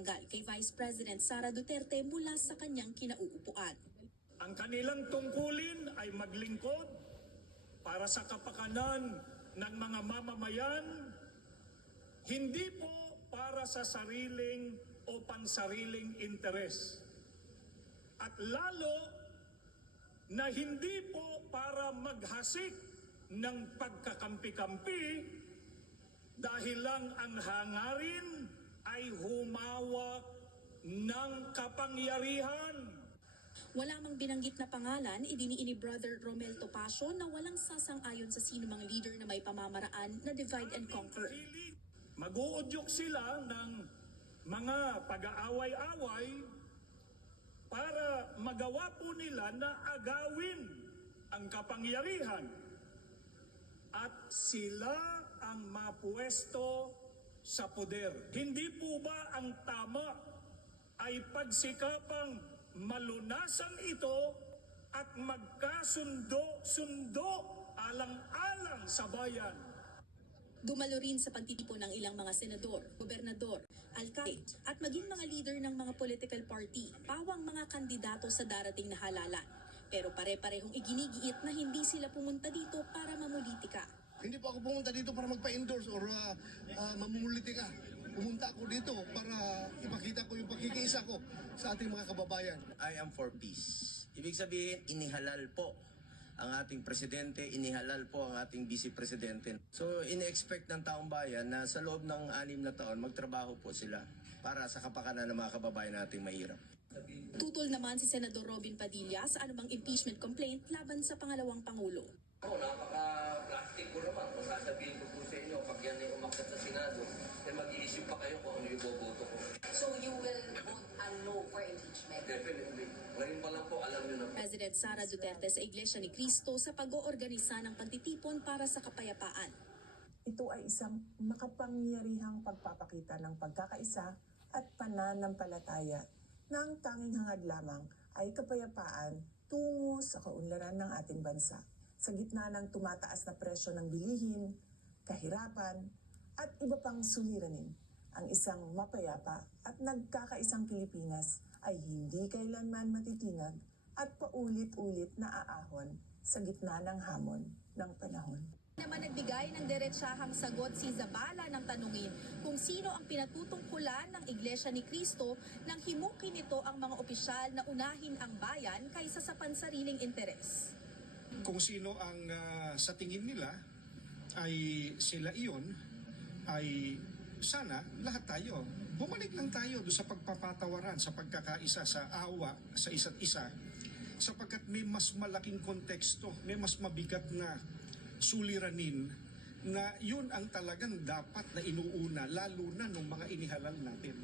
pagtanggal kay Vice President Sara Duterte mula sa kanyang kinauupuan. Ang kanilang tungkulin ay maglingkod para sa kapakanan ng mga mamamayan, hindi po para sa sariling o pansariling interes. At lalo na hindi po para maghasik ng pagkakampi-kampi dahil lang ang hangarin ay humawak ng kapangyarihan. Wala mang binanggit na pangalan, idiniin ni Brother Romel Topacio na walang sasang-ayon sa sinumang leader na may pamamaraan na divide and conquer. Mag-uudyok sila ng mga pag-aaway-away para magawa po nila na agawin ang kapangyarihan at sila ang mapuesto sa poder. Hindi po ba ang tama ay pagsikapang malunasan ito at magkasundo-sundo alang-alang sa bayan? Dumalo rin sa pagtitipon ng ilang mga senador, gobernador, alkalde at maging mga leader ng mga political party, pawang mga kandidato sa darating na halalan. Pero pare-parehong iginigiit na hindi sila pumunta dito para mamulitika. Hindi po ako pumunta dito para magpa-endorse or mamumulitika. Pumunta ako dito para ipakita ko yung pagkikiisa ko sa ating mga kababayan. I am for peace. Ibig sabihin, inihalal po ang ating presidente, inihalal po ang ating vice-presidente. So, ine-expect ng taong bayan na sa loob ng 6 na taon, magtrabaho po sila para sa kapakanan ng mga kababayan nating mahirap. Tutol naman si Senador Robin Padilla sa anumang impeachment complaint laban sa pangalawang Pangulo. Napaka-plastic ko naman kung sasabihin ko po sa inyo pag yan ay umakyat sa Senado, eh mag-iisip pa kayo kung ano yung boboto ko. So you will vote a no for impeachment? Definitely. Ngayon pa lang po, alam nyo na. President Sara Duterte sa Iglesia ni Cristo sa pag-oorganisa ng pagtitipon para sa kapayapaan. Ito ay isang makapangyarihang pagpapakita ng pagkakaisa at pananampalataya na ang tanging hangad lamang ay kapayapaan tungo sa kaunlaran ng ating bansa. Sa gitna ng tumataas na presyo ng bilihin, kahirapan, at iba pang suliranin, ang isang mapayapa at nagkakaisang Pilipinas ay hindi kailanman matitinag at paulit-ulit na aahon sa gitna ng hamon ng panahon. Naman nagbigay ng diretsahang sagot si Zabala ng tanungin kung sino ang pinatutungkulan ng Iglesia ni Cristo nang himukin nito ang mga opisyal na unahin ang bayan kaysa sa pansariling interes. Kung sino ang sa tingin nila ay sila iyon, ay sana lahat tayo, bumalik lang tayo doon sa pagpapatawaran, sa pagkakaisa, sa awa sa isa't isa, sapagkat may mas malaking konteksto, may mas mabigat na suliranin na yun ang talagang dapat na inuuna, lalo na ng mga inihalal natin.